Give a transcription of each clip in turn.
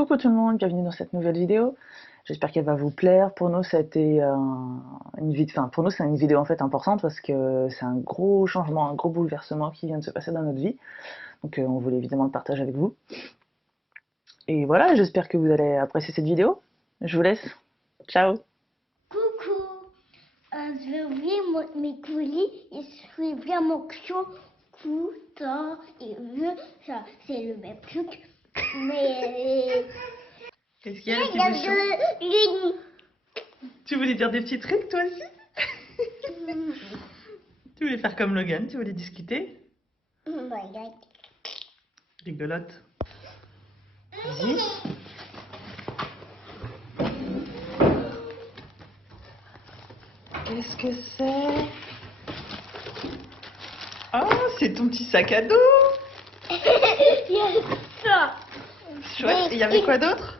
Coucou tout le monde, bienvenue dans cette nouvelle vidéo. J'espère qu'elle va vous plaire. Pour nous, c'était pour nous, c'est une vidéo en fait importante parce que c'est un gros changement, un gros bouleversement qui vient de se passer dans notre vie. Donc, on voulait évidemment le partager avec vous. Et voilà, j'espère que vous allez apprécier cette vidéo. Je vous laisse. Ciao. Coucou, je vais ouvrir mes colis et je suis vraiment chaud, content et heureux. Ça, c'est le même truc. Mais. Qu'est-ce qu'il y a, le petit bouchon? Tu voulais dire des petits trucs, toi aussi? Tu voulais faire comme Logan, tu voulais discuter? Rigolote. Vas-y. Qu'est-ce que c'est? Oh, c'est ton petit sac à dos. Il y a ça. Chouette. Et il y avait quoi d'autre?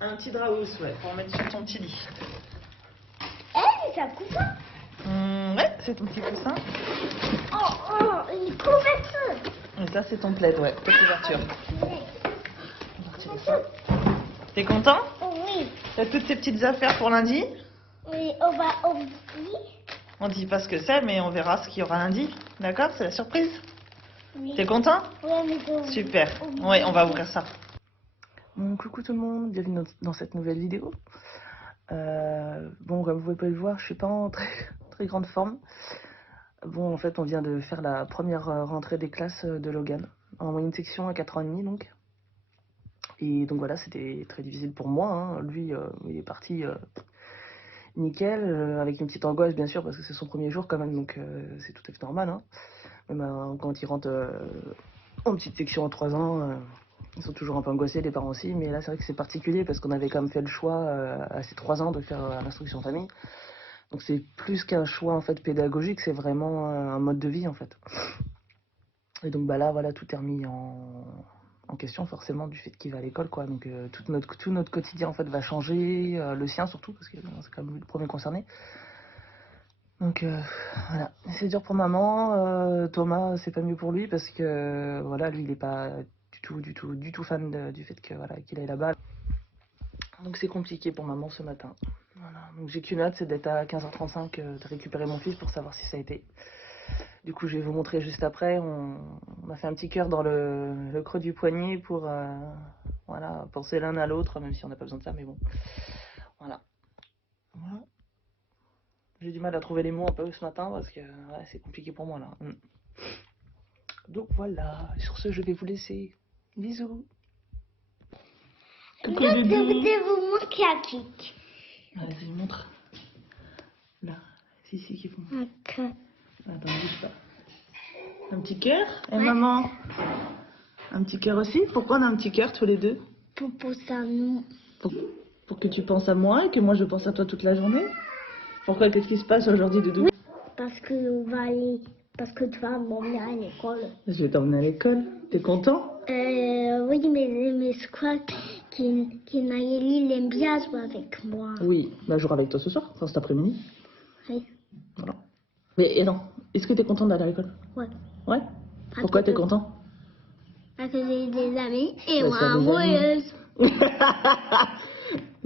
Un petit drap housse, ouais, pour mettre sur ton petit lit. C'est un coussin. Ouais, c'est ton petit coussin. Oh, une couverture. Et ça, c'est ton plaid, ouais, ta couverture. On va retirer ça. T'es content? Oui. T'as toutes ces petites affaires pour lundi? Oui, on dit. On dit pas ce que c'est, mais on verra ce qu'il y aura lundi. D'accord? C'est la surprise. Oui. T'es content? Ouais, mais Super. Ouais, on va ouvrir ça. Coucou tout le monde, bienvenue dans cette nouvelle vidéo. Bon, comme vous pouvez le voir, je suis pas en très grande forme. Bon, en fait, on vient de faire la première rentrée des classes de Logan, en moyenne section à 4 ans et demi, donc. Et donc voilà, c'était très difficile pour moi, hein. Lui, il est parti nickel, avec une petite angoisse, bien sûr, parce que c'est son premier jour quand même, donc c'est tout à fait normal, hein. Même quand il rentre en petite section en 3 ans, ils sont toujours un peu angoissés, les parents aussi, mais là c'est vrai que c'est particulier parce qu'on avait quand même fait le choix à ces 3 ans de faire l'instruction famille. Donc c'est plus qu'un choix en fait pédagogique, c'est vraiment un mode de vie en fait. Et donc bah là voilà, tout est remis en question forcément du fait qu'il va à l'école quoi. Donc tout notre quotidien en fait va changer, le sien surtout parce que c'est quand même lui le premier concerné. Donc voilà, c'est dur pour maman. Thomas, c'est pas mieux pour lui parce que voilà, lui il est pas du tout fan du fait que voilà qu'il aille là-bas. Donc c'est compliqué pour maman ce matin. Voilà. Donc j'ai qu'une hâte, c'est d'être à 15h35 de récupérer mon fils pour savoir si ça a été. Du coup je vais vous montrer juste après. On a fait un petit cœur dans le creux du poignet pour voilà, penser l'un à l'autre, même si on n'a pas besoin de ça, mais bon. Voilà. Voilà. J'ai du mal à trouver les mots un peu ce matin parce que ouais, c'est compliqué pour moi là. Donc voilà, sur ce je vais vous laisser. Bisous. Je vais vous montrer un truc. Vas-y, montre. Là, c'est ici qu'ils font. Ok. Attends, bouge pas. Un petit cœur? Et maman? Un petit cœur aussi? Pourquoi on a un petit cœur tous les deux? Pour penser à nous. Pour que tu penses à moi et que moi je pense à toi toute la journée? Pourquoi? Qu'est-ce qui se passe aujourd'hui, Doudou? Oui, parce que on va aller. Parce que tu vas m'emmener à l'école. Je vais t'emmener à l'école. T'es content? Oui, mais je crois que Nayeli il aime bien jouer avec moi. Oui, bah, je jouerai avec toi ce soir, enfin cet après-midi. Oui. Voilà. Mais non, est-ce que t'es content d'aller à l'école? Ouais. Ouais? Pourquoi t'es content? Parce que j'ai des amis et Parce moi qu'il y a des amoureuse.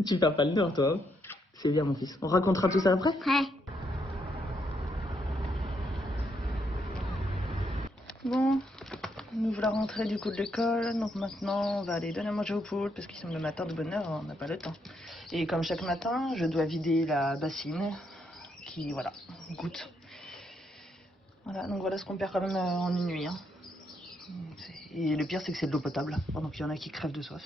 Tu fais pas le nord, toi. Hein. C'est bien, mon fils. On racontera tout ça après? Ouais. Bon, on ouvre la rentrée du coup de l'école, donc maintenant on va aller donner à manger aux poules parce qu'ils sont le matin de bonne heure, on n'a pas le temps. Et comme chaque matin, je dois vider la bassine qui, voilà, goûte. Voilà, donc voilà ce qu'on perd quand même en une nuit. Hein. Et le pire, c'est que c'est de l'eau potable, donc il y en a qui crèvent de soif.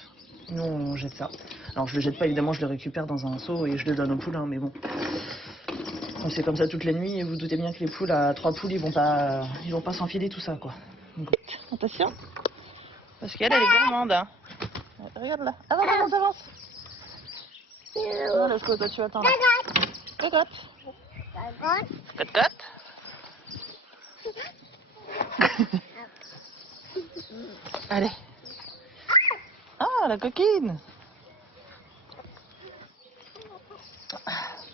Nous, on jette ça. Alors je le jette pas, évidemment, je le récupère dans un seau et je le donne aux poules, hein, mais bon. Donc c'est comme ça toutes les nuits et vous doutez bien que les poules à 3 poules, ils vont pas s'enfiler tout ça, quoi. Donc, attention, parce qu'elle, elle est gourmande. Hein. Regarde là. Avance, avance. Voilà, toi tu attends là. Cocotte. Cocotte. Allez. Ah, la coquine.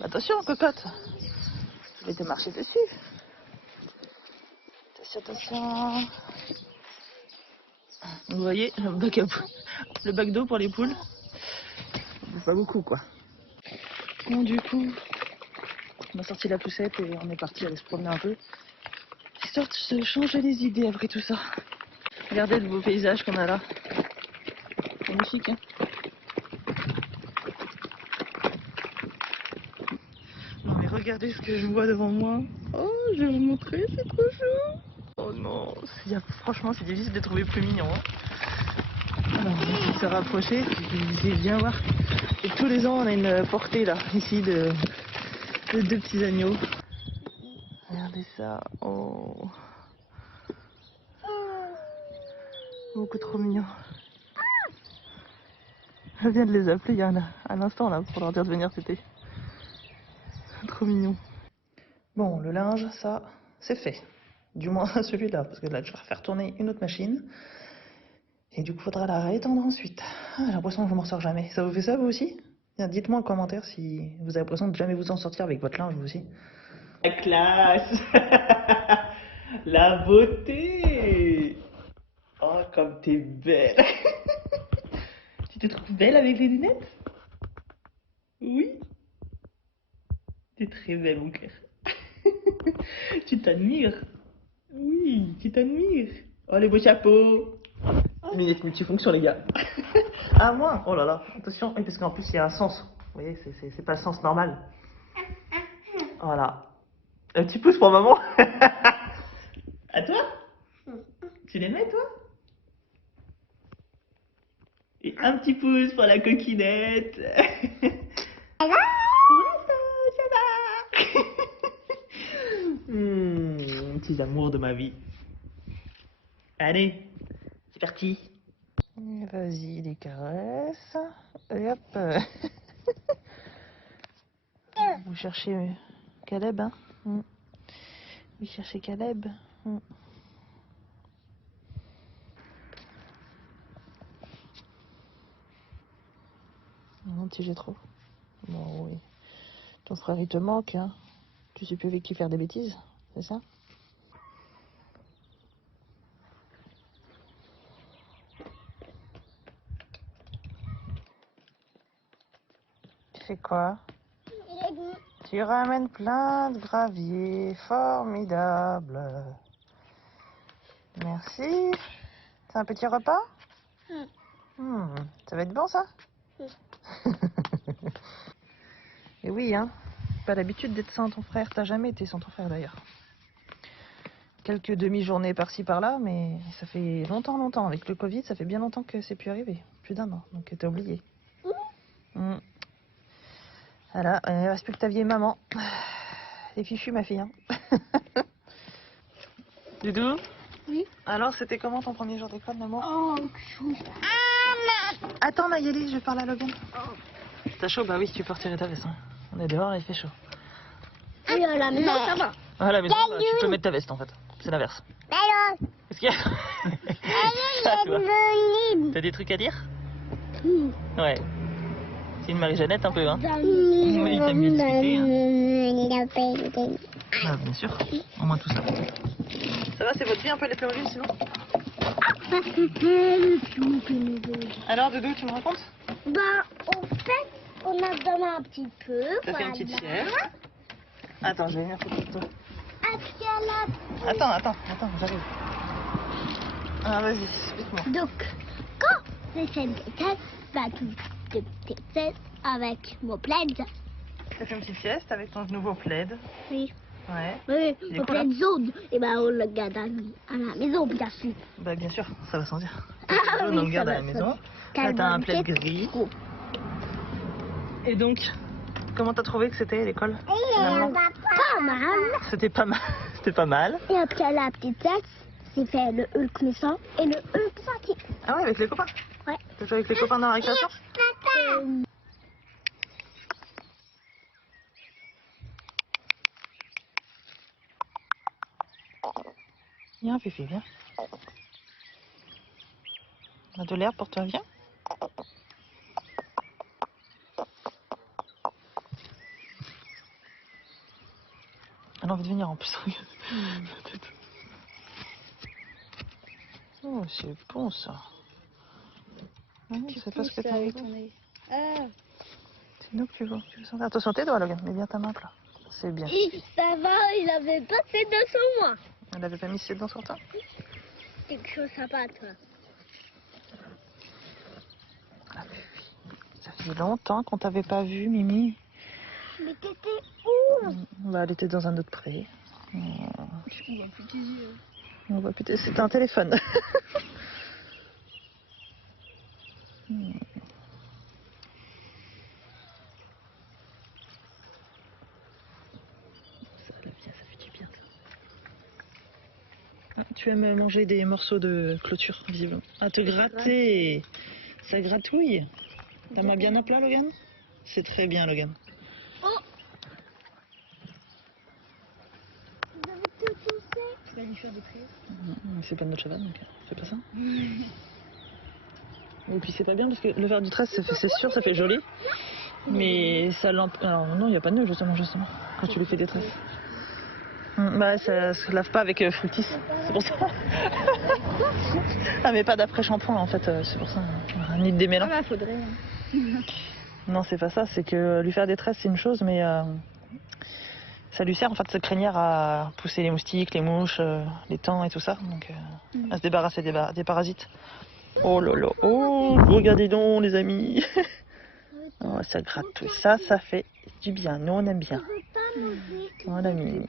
Attention, cocotte. Je vais te marcher dessus. Attention, attention. Vous voyez, le bac à le bac d'eau pour les poules. Pas beaucoup quoi. Bon du coup, on a sorti la poussette et on est parti aller se promener un peu. Histoire de se changer les idées après tout ça. Regardez le beau paysage qu'on a là. Magnifique hein. Non mais regardez ce que je vois devant moi. Oh, je vais vous montrer, c'est trop chou. Oh non, franchement c'est difficile de trouver plus mignon. Hein. Alors, on va se rapprocher, viens voir. Et tous les ans on a une portée là, ici de 2 petits agneaux. Regardez ça, oh. Beaucoup trop mignon. Je viens de les appeler il y a un instant là pour leur dire de venir téter. Trop mignon. Bon, le linge, ça, c'est fait. Du moins celui-là, parce que là, je vais refaire tourner une autre machine. Et du coup, faudra la réétendre ensuite. Ah, j'ai l'impression que je m'en sors jamais. Ça vous fait ça, vous aussi? Dites-moi en commentaire si vous avez l'impression de jamais vous en sortir avec votre linge, vous aussi. La classe. La beauté. Oh, comme t'es belle. Tu te trouves belle avec les lunettes? Oui. T'es très belle, mon cœur. Tu t'admires. Oui, tu t'admires. Oh, les beaux chapeaux. Mais il y a que multifonction, les gars. Ah, moi? Oh là là, attention. Oui, parce qu'en plus, il y a un sens. Vous voyez, c'est pas le sens normal. Voilà. Un petit pouce pour maman. À toi? Tu les mets, toi? Et un petit pouce pour la coquinette. Petits amours de ma vie. Allez, c'est parti. Vas-y, les caresses. Et hop. Vous cherchez Caleb, hein? Vous cherchez Caleb. Non, petit j'ai trop. Bon, oui. Ton frère, il te manque, hein? Tu sais plus avec qui faire des bêtises, c'est ça? Tu fais quoi? Tu ramènes plein de gravier, formidable. Merci. C'est un petit repas? Ça va être bon, ça? Et oui, hein. Pas l'habitude d'être sans ton frère. T'as jamais été sans ton frère, d'ailleurs. Quelques demi-journées par-ci, par-là, mais ça fait longtemps. Avec le Covid, ça fait bien longtemps que c'est plus arrivé. Plus d'1 an, donc t'as oublié. Voilà, il ne reste plus que ta vieille maman. Les fichus, ma fille. Hein. Doudou? Oui. Alors, c'était comment ton premier jour d'école, maman? Oh, chou. Attends, Maëlys, je vais parler à Logan. T'as chaud? Bah oui, tu peux retirer ta veste. Hein. On est dehors, il fait chaud. Et à la maison, ça va. À la maison, bah, tu peux mettre ta veste, en fait. C'est l'inverse. Qu'est-ce qu'il y a? Ça, toi. T'as des trucs à dire? Ouais. C'est une Marie-Jeannette, un peu, hein? Oui, t'aimes bien discuter, hein? Ah, bien sûr. Au moins tout ça. Ça va, c'est votre vie un peu les Plémolines, sinon? Alors, Doudou, tu me racontes? Bah, en fait, on a donné un petit peu. T'as fait une petite sieste. Attends, je vais venir photo de toi. Attends, Attends, j'arrive. Ah, vas-y, explique-moi. donc, quand j'ai fait des tests, bah, toutes des petites fesses avec mon plaid. T'as fait une petite sieste avec ton nouveau plaid. Oui. Ouais. Oui, Il est mon cool, hein? plaid jaune. Et bah, on le garde à la maison, bien sûr. Bah, bien sûr, ça va sans dire. Ah, On oui, le garde ça à la va, maison. ça va. Là, t'as un plaid Calme, gris. trop. Et donc, comment t'as trouvé que c'était l'école? Finalement, Pas mal. c'était pas mal. C'était pas mal. Et après la petite tête, j'ai fait le Hulk méchant et le Hulk gentil. Ah ouais, avec les copains? Ouais. T'as joué avec les copains dans la récréation? Viens, Fifi, viens. On a de l'herbe pour toi, viens. Elle a envie de venir en plus. Oh, c'est bon ça. Je sais pas ce que t'as avec envie. ton œil. Ah. C'est nous que tu veux. Tu veux sentir. Attention tes doigts, Logan. Mets bien ta main là. C'est bien. Ça va, il avait pas ses dents sur moi. Elle avait pas mis ses dents sur toi? Quelque chose sympa, toi. Ah, ça fait longtemps qu'on t'avait pas vu, Mimi. Mais t'étais où? Bah, elle était dans un autre pré. Oh. On voit plus tes yeux. On voit putain, c'était un téléphone. Ça va bien, ça fait du bien. Ah, tu aimes manger des morceaux de clôture, visiblement. Ah, te gratter. Ça gratouille. T'as mis bien à plat, Logan? C'est très bien, Logan. Oh. Vous avez tout touché. Tu vas lui faire des prières. C'est pas de notre cheval, donc fais pas ça. Et puis c'est pas bien parce que le faire du tresse, c'est sûr, ça fait joli. Mais ça l'empêche. Alors non, il n'y a pas de nœud justement, quand tu lui fais des tresses. Bah ça se lave pas avec Fructis, c'est pour ça. Ah mais pas d'après shampoing en fait, c'est pour ça. Ni de démêlant. Ah bah faudrait. Non c'est pas ça, c'est que lui faire des tresses c'est une chose, mais ça lui sert en fait cette crinière à pousser les moustiques, les mouches, les tans et tout ça, donc à se débarrasser des parasites. Oh là là, oh regardez donc les amis. Oh, ça gratouille, ça fait du bien, nous on aime bien. On l'a mis.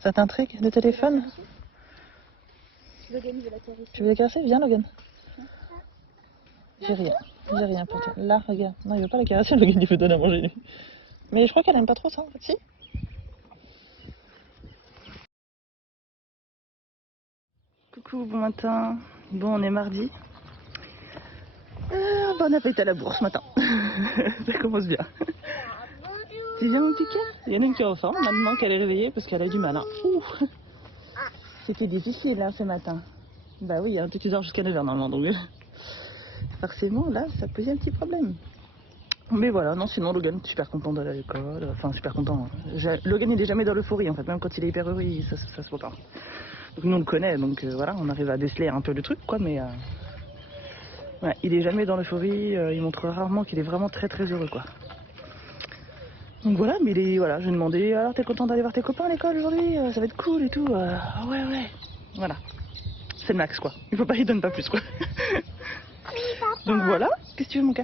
Ça t'intrigue le téléphone? Tu veux la caresser? Viens Logan. J'ai rien pour toi. Là, regarde. Non, il veut pas la caresser, Logan, il veut donner à manger lui. Mais je crois qu'elle aime pas trop ça en fait, si? Coucou, bon matin. Bon, on est mardi. Bon appétit à la bourse ce matin. Ça commence bien. Tu viens mon petit cœur? Il y en a une qui est en forme maintenant qu'elle est réveillée parce qu'elle a du mal. Hein. C'était difficile hein, ce matin. Bah oui, hein, tu dors jusqu'à 9h normalement donc forcément là ça posait un petit problème. Mais voilà, non sinon Logan super content d'aller à l'école, enfin super content. Logan il est jamais dans l'euphorie en fait, même quand il est hyper heureux ça se voit pas. Donc nous on le connaît donc voilà, on arrive à déceler un peu le truc quoi mais ouais, il est jamais dans l'euphorie, il montre rarement qu'il est vraiment très très heureux quoi. Donc voilà, mais voilà, j'ai demandé, alors t'es content d'aller voir tes copains à l'école aujourd'hui? Ça va être cool et tout. Ouais. Voilà. C'est le max quoi. Il donne pas plus quoi. Donc voilà, qu'est-ce que tu veux mon gars?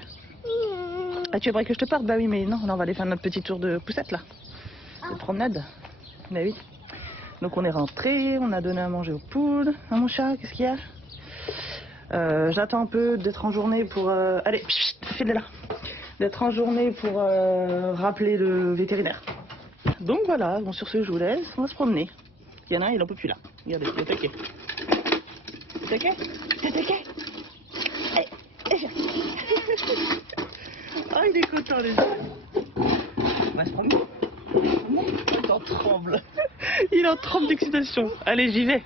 Ah tu aimerais que je te parte? Bah oui mais non, là on va aller faire notre petit tour de poussette là. De promenade. Bah oui. Donc on est rentré, on a donné à manger aux poules. Ah mon chat, qu'est-ce qu'il y a? J'attends un peu d'être en journée pour... Allez, file là. D'être en journée pour rappeler le vétérinaire. Donc voilà, bon sur ce je vous laisse, on va se promener. Il y en a un, il en peut plus là. Regardez, il est taqué. T'es taqué? T'es taqué? Allez, viens. Ah il est content déjà. On va se promener. Il en tremble. Il en tremble d'excitation. Allez j'y vais.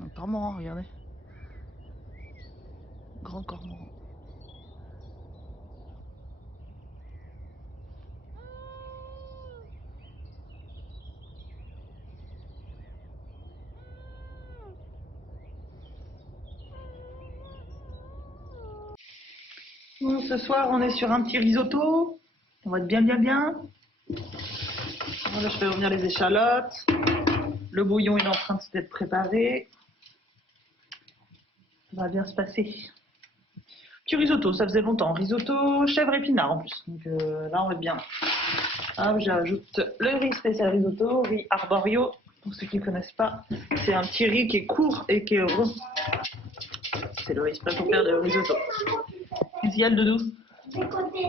Un cormoran, regardez. Grand cormoran. Bon, ce soir, on est sur un petit risotto. On va être bien. Là, je fais revenir les échalotes. Le bouillon il est en train d'être préparé. Ça va bien se passer. Petit risotto, ça faisait longtemps. Risotto, chèvre épinard en plus. Donc là, on va être bien. Hop, j'ajoute le riz spécial risotto, riz arborio. Pour ceux qui ne connaissent pas, c'est un petit riz qui est court et qui est rond. C'est le riz spécial pour faire de risotto. Qu'est-ce qu'il y a le doudou? C'est côté.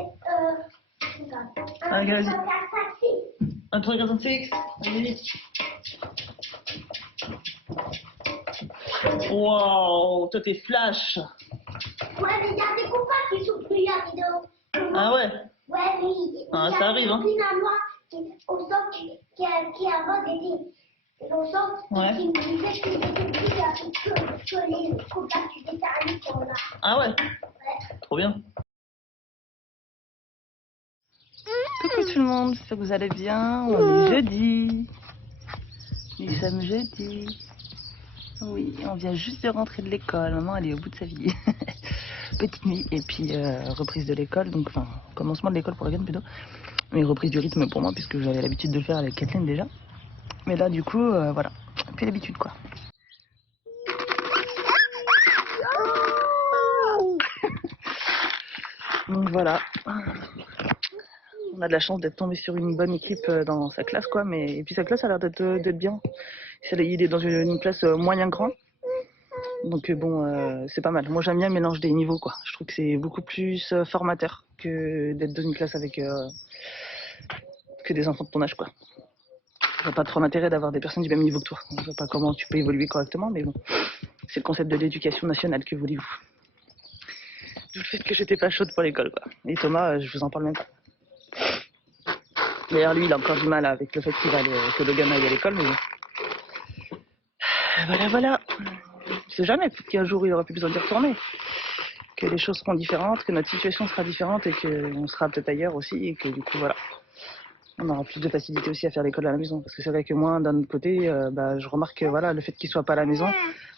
Allez, vas-y. Un truc à 36. Allez. Wow, toi t'es flash. Ouais, mais il y a des copains qui sont plus là, vidéo. Ah ouais? Ouais, oui. Ah, ça arrive, hein. Une à moi au centre qui avant était au centre Ouais. qui me disait qu'il était plus là que les copains qui étaient à l'école là. Ah ouais? Ouais. Trop bien. Coucou tout le monde, j'espère que vous allez bien. On est jeudi. Nous sommes jeudi. Oui, on vient juste de rentrer de l'école. Maman, elle est au bout de sa vie. Petite nuit et puis reprise de l'école. Donc, enfin, commencement de l'école pour Logan plutôt. Mais reprise du rythme pour moi puisque j'avais l'habitude de le faire avec Kathleen déjà. Mais là, du coup, voilà. Plus l'habitude quoi. Donc voilà. On a de la chance d'être tombé sur une bonne équipe dans sa classe quoi. Mais et puis sa classe a l'air d'être bien. Il est dans une classe moyen grand. Donc bon, c'est pas mal. Moi j'aime bien le mélange des niveaux quoi. Je trouve que c'est beaucoup plus formateur que d'être dans une classe avec que des enfants de ton âge quoi. Je vois pas trop l'intérêt d'avoir des personnes du même niveau que toi. Je vois pas comment tu peux évoluer correctement, mais bon, c'est le concept de l'éducation nationale, que voulez-vous. D'où le fait que j'étais pas chaude pour l'école quoi. Et Thomas, je vous en parle même pas. D'ailleurs lui il a encore du mal avec le fait que le gamin aille à l'école, mais bon. Voilà. On sait jamais, peut-être qu'un jour il aura plus besoin d'y retourner. Que les choses seront différentes, que notre situation sera différente et qu'on sera peut-être ailleurs aussi et que du coup voilà, on aura plus de facilité aussi à faire l'école à la maison. Parce que c'est vrai que moi, d'un autre côté, je remarque que voilà, le fait qu'il soit pas à la maison,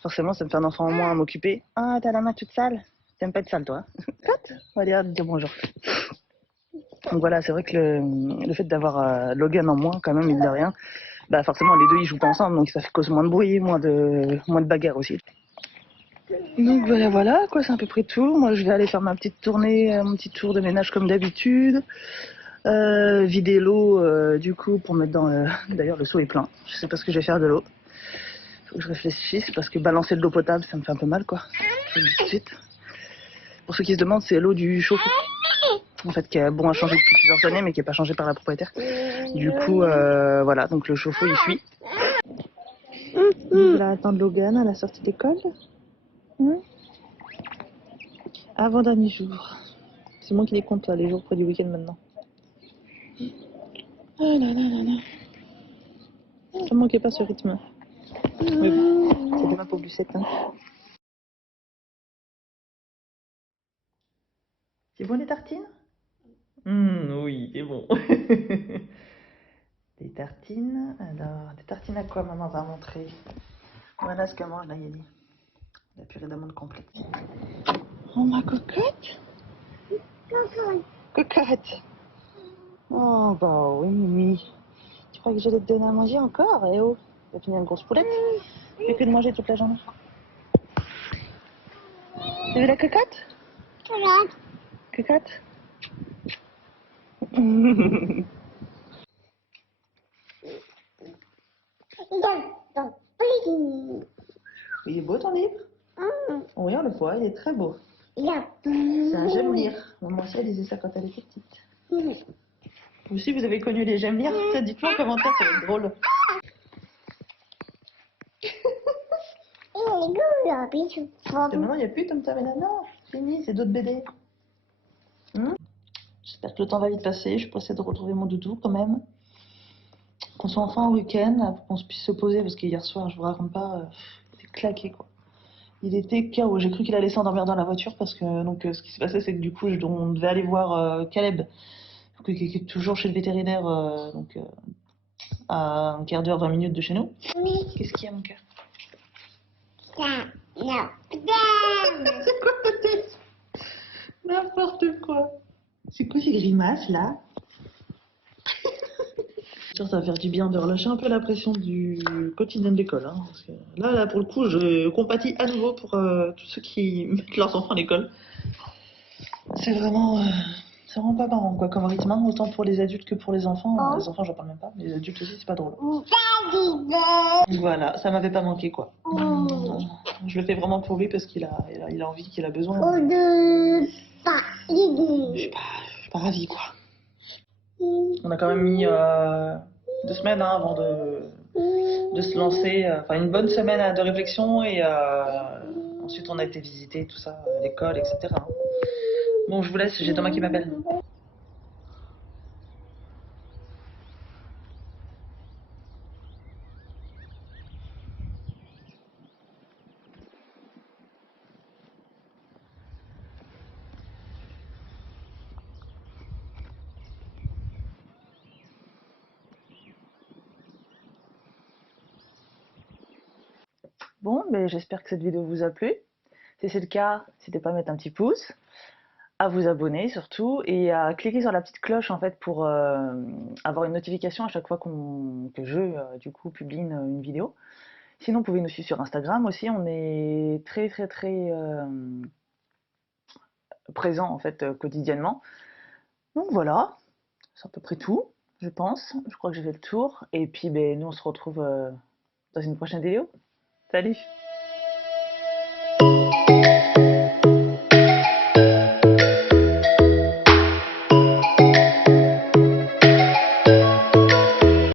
forcément ça me fait un enfant en moins à m'occuper. Ah, t'as la main toute sale. T'aimes pas être sale toi? On va dire bonjour. Donc voilà, c'est vrai que le fait d'avoir Logan en moins quand même, mine de rien, bah forcément les deux ils jouent pas ensemble, donc ça fait cause moins de bruit, moins de bagarre aussi. Donc voilà quoi, c'est à peu près tout. Moi je vais aller faire ma petite tournée, mon petit tour de ménage comme d'habitude. Vider l'eau du coup pour mettre dans le... D'ailleurs le seau est plein. Je sais pas ce que je vais faire de l'eau. Faut que je réfléchisse parce que balancer de l'eau potable ça me fait un peu mal quoi. Je le dis tout de suite. Pour ceux qui se demandent, c'est l'eau du chauffe-eau. En fait qui est bon à changer depuis plusieurs années mais qui est pas changée par la propriétaire. Du coup voilà, donc le chauffe-eau il fuit. Il va attendre Logan à la sortie d'école. Avant-dernier jour. C'est moi qui les compte, là, les jours près du week-end maintenant. Oh là là là là. Ça me manquait pas ce rythme. Mais bon, c'est demain pour Lucette. Hein. C'est bon les tartines? Oui, c'est bon. Des tartines. Alors, des tartines à quoi maman va montrer? Voilà ce que mange la Yéli. La purée d'amande complète. Oh ma cocotte? Cocotte. Oh bah oui, Mimi. Tu crois que j'allais te donner à manger encore? Eh oh, tu vas finir une grosse poulette. Tu fais que de manger toute la journée. Tu veux la cocotte? Cocotte? Il est beau ton livre? Oui, on le voit, il est très beau. Ça, j'aime lire. Moi aussi, elle lisait ça quand elle était petite. Vous aussi, vous avez connu les j'aime lire? Dites-moi en commentaire, ça va être drôle. Maintenant, il n'y a plus Tom Tom et Nana. Fini, c'est d'autres BD. J'espère que le temps va vite passer. Je peux essayer de retrouver mon doudou quand même. Qu'on soit enfin en week-end, pour qu'on puisse se poser, parce qu'hier soir, je vous raconte pas, c'était claqué quoi. Il était KO. J'ai cru qu'il allait s'endormir dans la voiture parce que donc ce qui s'est passé, c'est que du coup, on devait aller voir Caleb, qui est toujours chez le vétérinaire, à un quart d'heure, 20 minutes de chez nous. Qu'est-ce qu'il y a, mon cœur? C'est quoi ta tête? N'importe quoi. C'est quoi ces grimaces là? Ça va faire du bien de relâcher un peu la pression du quotidien de l'école. Hein, parce que là, pour le coup, je compatis à nouveau pour tous ceux qui mettent leurs enfants à l'école. C'est vraiment pas marrant quoi, comme rythme, hein, autant pour les adultes que pour les enfants. Les enfants, j'en parle même pas, mais les adultes aussi, c'est pas drôle. Voilà, ça m'avait pas manqué quoi. Je le fais vraiment pour lui parce qu'il a envie, qu'il a besoin. Je suis pas ravie quoi. On a quand même mis 2 semaines hein, avant de se lancer, enfin une bonne semaine de réflexion et ensuite on a été visiter tout ça, l'école, etc. Bon, je vous laisse, j'ai Thomas qui m'appelle. Bon, mais j'espère que cette vidéo vous a plu. Si c'est le cas, n'hésitez pas à mettre un petit pouce, à vous abonner surtout et à cliquer sur la petite cloche en fait pour avoir une notification à chaque fois que je du coup publie une vidéo. Sinon, vous pouvez nous suivre sur Instagram aussi. On est très très très présent en fait quotidiennement. Donc voilà, c'est à peu près tout, je pense. Je crois que j'ai fait le tour. Et puis ben, nous on se retrouve dans une prochaine vidéo. Salut!